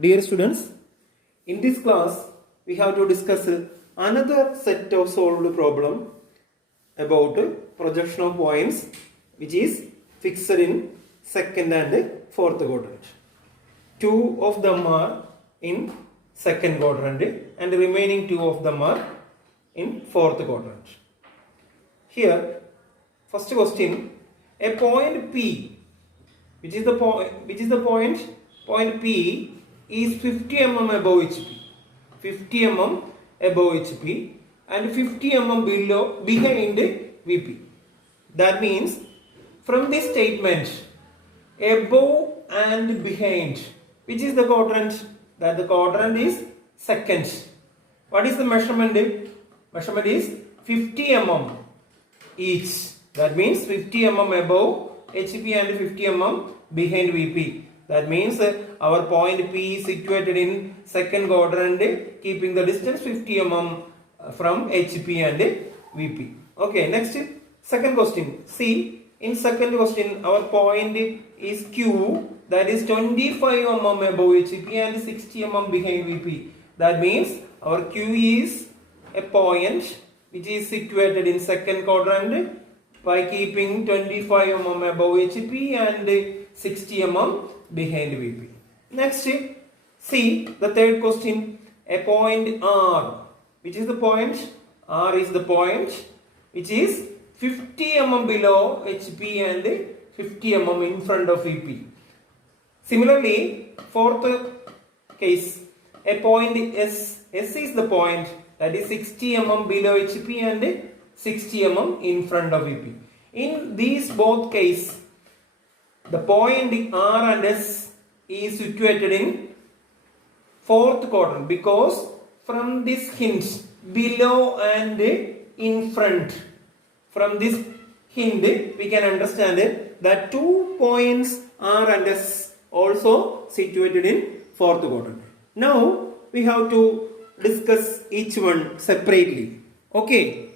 Dear students, in this class we have to discuss another set of solved problem about projection of points which is fixed in second and fourth quadrant. Two of them are in second quadrant and the remaining two of them are in fourth quadrant. Here, first question, a point P, which is the point P is 50 mm above HP, 50 mm above HP and 50 mm behind VP. That means from this statement, above and behind, which is the quadrant? That the quadrant is second. What is the measurement? Measurement is 50 mm each. That means 50 mm above HP and 50 mm behind VP. That means our point P is situated in second quadrant, keeping the distance 50 mm from HP and VP. Okay, next, second question. See, in second question, our point is Q, that is 25 mm above HP and 60 mm behind VP. That means our Q is a point which is situated in second quadrant by keeping 25 mm above HP and 60 mm behind VP. Next, see the third question, a point R, which is the point, R is the point which is 50 mm below HP and 50 mm in front of VP. Similarly, fourth case, a point S, S is the point that is 60 mm below HP and 60 mm in front of VP. In these both cases, the point R and S is situated in fourth quadrant because from this hint below and in front, from this hint we can understand that 2 points R and S also situated in fourth quadrant. Now we have to discuss each one separately. Okay.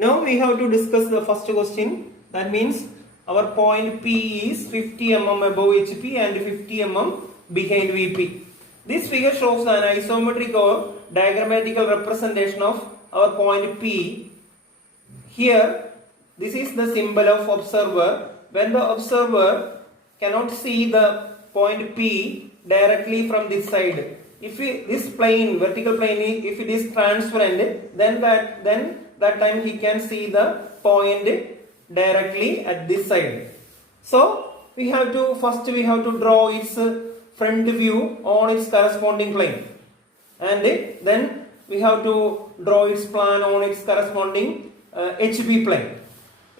Now we have to discuss the first question. That means our point P is 50 mm above HP and 50 mm behind VP. This figure shows an isometric or diagrammatical representation of our point P. Here, this is the symbol of observer. When the observer cannot see the point P directly from this side, if this plane, vertical plane, if it is transparent, then that time he can see the point directly at this side. So we have to draw its front view on its corresponding plane, and then we have to draw its plan on its corresponding HB plane.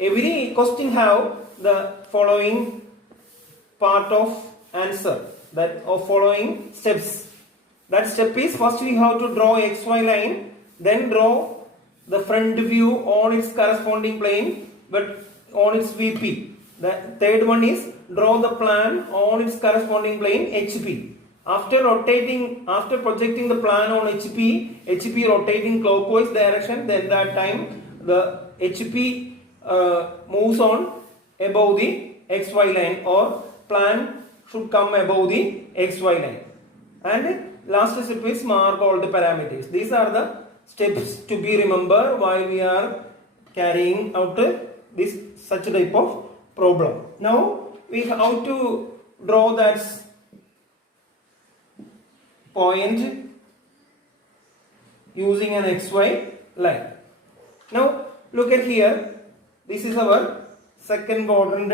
Every question have the following part of answer, that of following steps. That step is, first we have to draw XY line, then draw the front view on its corresponding plane but on its VP. The third one is draw the plan on its corresponding plane HP. After projecting the plan on HP rotating clockwise direction, then that time the HP moves on above the XY line, or plan should come above the XY line. And last step is mark all the parameters. These are the steps to be remembered while we are carrying out this such type of problem. Now we have to draw that point using an XY line. Now look at here, this is our second quadrant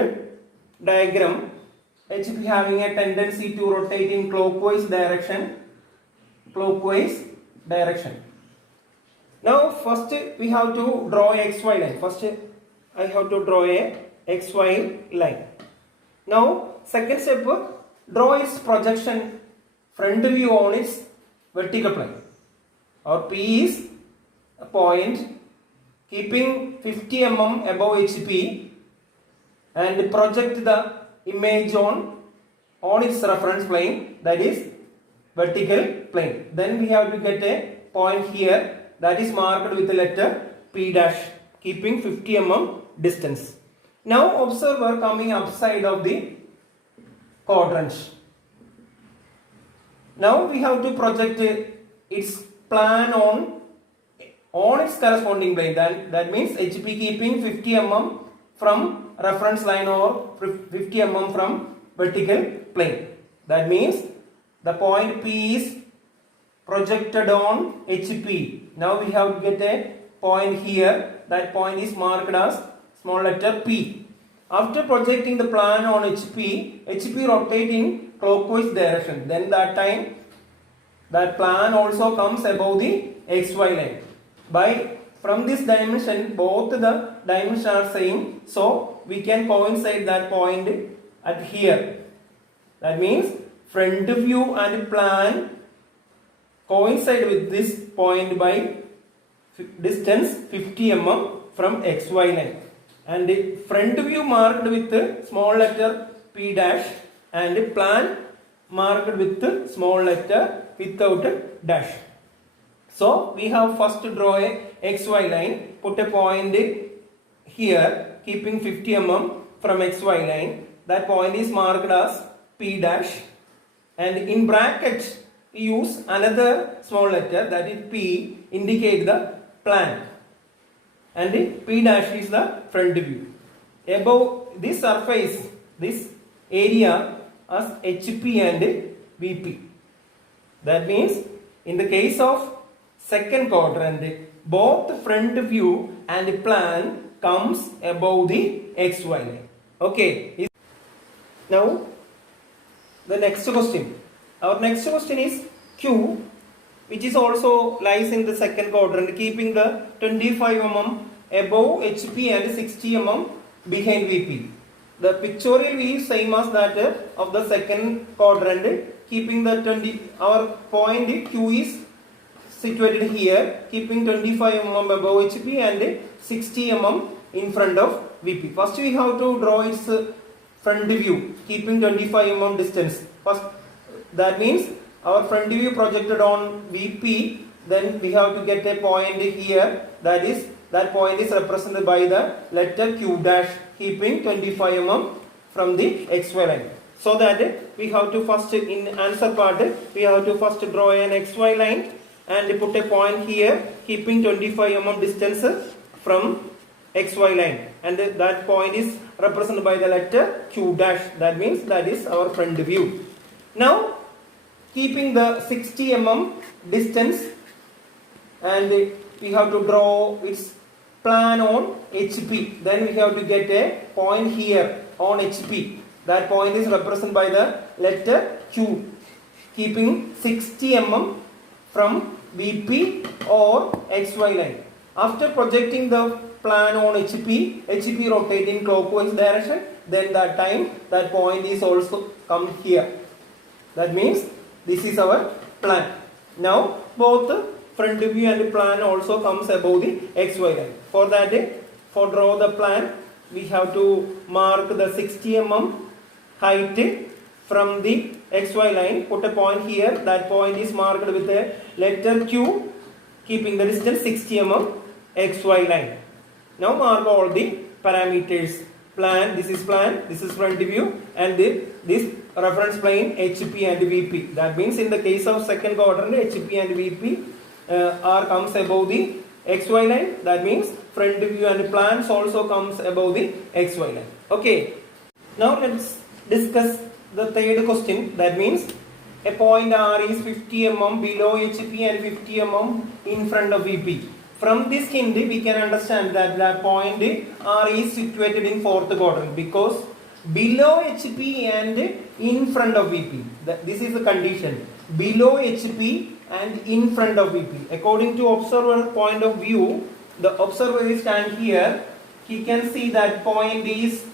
diagram. HP having a tendency to rotate in clockwise direction. Now first we have to draw a XY line. First I have to draw a XY line. Now second step, draw its projection front view on its vertical plane. Our P is a point keeping 50 mm above HP and project the image on its reference plane, that is vertical plane. Then we have to get a point here that is marked with the letter P dash, keeping 50 mm distance. Now observer coming upside of the quadrant. Now we have to project its plan on its corresponding plane. That means HP keeping 50 mm from reference line or 50 mm from vertical plane. That means the point P is projected on HP. Now we have to get a point here. That point is marked as small letter P. After projecting the plan on HP rotate in clockwise direction. Then that time that plan also comes above the XY line. From this dimension, both the dimensions are same, so we can coincide that point at here. That means front view and plan coincide with this point by distance 50 mm from XY line. And the front view marked with small letter P dash and plan marked with small letter without dash. So we have first to draw a XY line, put a point here keeping 50 mm from XY line. That point is marked as P dash, and in brackets we use another small letter, that is P, indicate the plan, and the P dash is the front view. Above this surface, this area as HP and VP. That means in the case of second quadrant, both front view and plan comes above the XY line. Okay. Now the next question. Our next question is Q, which is also lies in the second quadrant, keeping the 25 mm above HP and 60 mm behind VP. The pictorial view is same as that of the second quadrant, keeping the our point Q is situated here, keeping 25 mm above HP and 60 mm in front of VP. First we have to draw its front view, keeping 25 mm distance. First, that means our front view projected on VP, then we have to get a point here, that point is represented by the letter Q dash, keeping 25 mm from the XY line. So that we have to first, in answer part, we have to first draw an XY line and put a point here, keeping 25 mm distance from XY line, and that point is represented by the letter Q dash. That means that is our front view. Now keeping the 60 mm distance, and we have to draw its plan on HP. Then we have to get a point here on HP. That point is represented by the letter Q, keeping 60 mm from VP or XY line. After projecting the plan on HP rotate in clockwise direction, then that time that point is also come here. That means this is our plan. Now both front view and plan also comes above the XY line. For that, for draw the plan, we have to mark the 60 mm height from the XY line, put a point here, that point is marked with a letter Q, keeping the distance 60 mm XY line. Now mark all the parameters. Plan, this is front view, and this reference plane HP and VP. That means in the case of second quadrant, HP and VP are comes above the XY line. That means front view and plans also comes above the XY line. Okay. Now let's discuss the third question. That means a point R is 50 mm below HP and 50 mm in front of VP. From this hint, we can understand that the point R is situated in fourth quadrant, because below HP and in front of VP. This is the condition. Below HP and in front of VP. According to observer point of view, the observer is stand here. He can see that point is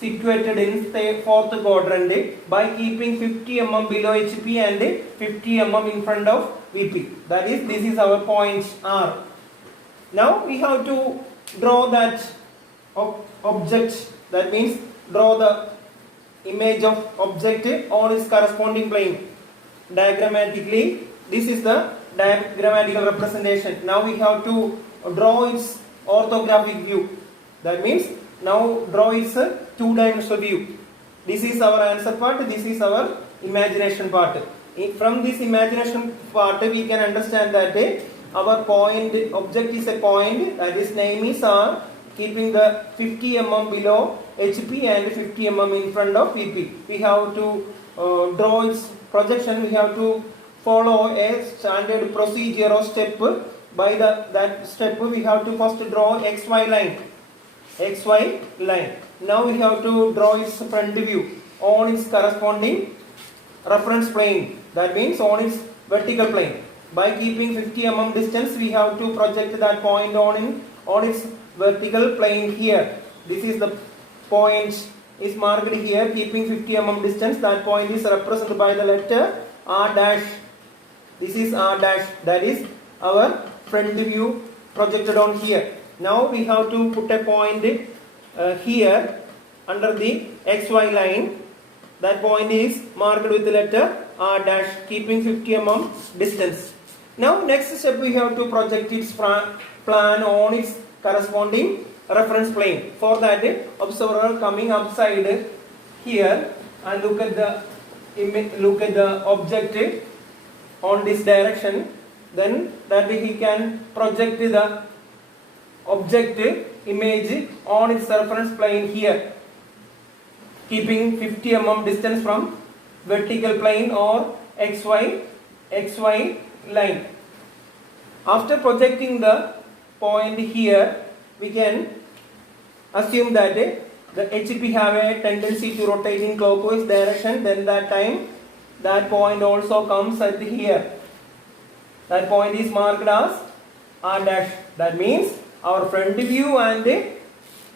situated in fourth quadrant by keeping 50 mm below HP and 50 mm in front of VP. That is, this is our point R. Now we have to draw that object, that means draw the image of object on its corresponding plane. Diagrammatically, this is the diagrammatical representation. Now we have to draw its orthographic view. That means now draw its two-dimensional view. This is our answer part, this is our imagination part. From this imagination part we can understand that our point object is a point, that is name is R, keeping the 50 mm below HP and 50 mm in front of VP. We have to draw its projection, we have to follow a standard procedure or step. By that step we have to first draw XY line. Now we have to draw its front view on its corresponding reference plane, that means on its vertical plane. By keeping 50 mm distance we have to project that point on its vertical plane here. This is the point is marked here, keeping 50 mm distance. That point is represented by the letter R dash. This is R dash, that is our front view projected on here. Now we have to put a point here under the XY line. That point is marked with the letter R dash, keeping 50 mm distance. Now next step we have to project its plan on its corresponding reference plane. For that, observer coming upside here and look at the object on this direction. Then that way he can project the object image on its reference plane here, keeping 50 mm distance from vertical plane or XY line. After projecting the point here, we can assume that the HP have a tendency to rotate in clockwise direction. Then that time that point also comes at here. That point is marked as R dash. That means our front view and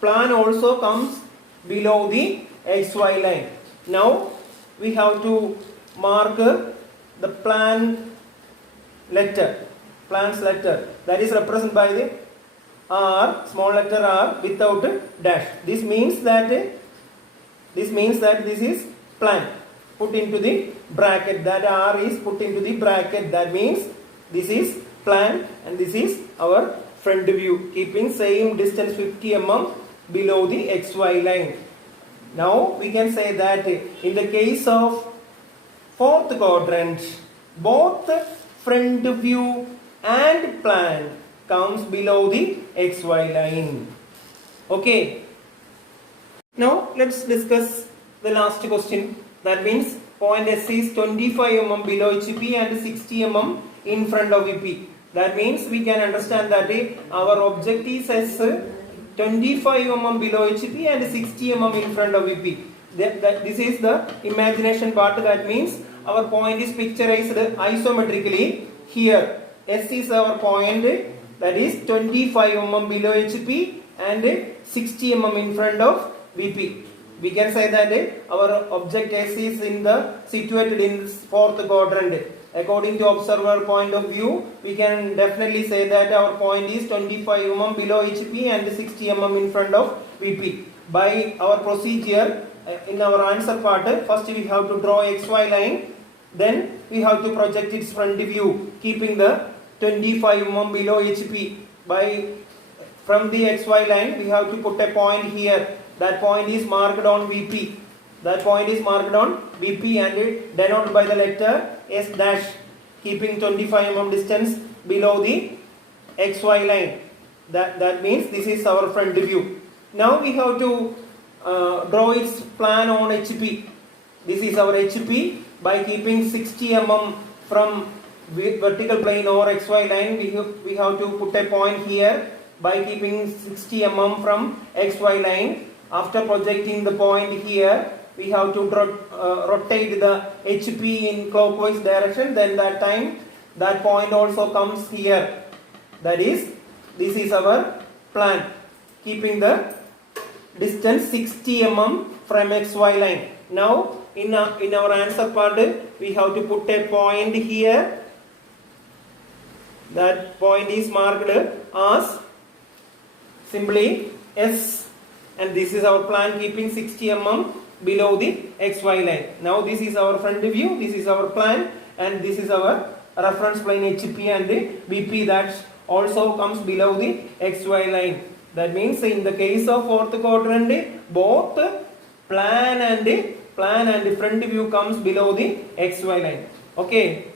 plan also comes below the XY line. Now we have to mark the plan's letter, that is represented by the R, small letter R without dash. This means that this is plan. Put into the bracket. That R is put into the bracket. That means this is plan and this is our front view, keeping same distance 50 mm below the XY line. Now we can say that in the case of fourth quadrant, both front view and plan comes below the XY line. Okay. Now let's discuss the last question. That means point S is 25 mm below HP and 60 mm in front of VP. That means we can understand that our object is S, 25 mm below HP and 60 mm in front of VP. This is the imagination part. That means our point is picturized isometrically. Here S is our point, that is 25 mm below HP and 60 mm in front of VP. We can say that our object S is situated in fourth quadrant. According to observer point of view, we can definitely say that our point is 25 mm below HP and 60 mm in front of VP. By our procedure, in our answer part, first we have to draw XY line, then we have to project its front view, keeping the 25 mm below HP. From the XY line, we have to put a point here. That point is marked on VP. That point is marked on VP and denoted by the letter S dash, keeping 25 mm distance below the XY line. That means this is our front view. Now we have to draw its plan on HP. This is our HP. By keeping 60 mm from vertical plane or XY line, we have to put a point here. By keeping 60 mm from XY line, after projecting the point here, we have to rotate the HP in clockwise direction. Then that time that point also comes here. That is, this is our plan, keeping the distance 60 mm from XY line. Now in our answer part, we have to put a point here. That point is marked as simply S, and this is our plan keeping 60 mm below the XY line. Now this is our front view, this is our plan, and this is our reference plane HP and VP that also comes below the XY line. That means in the case of fourth quadrant, both plan and front view comes below the XY line. Okay.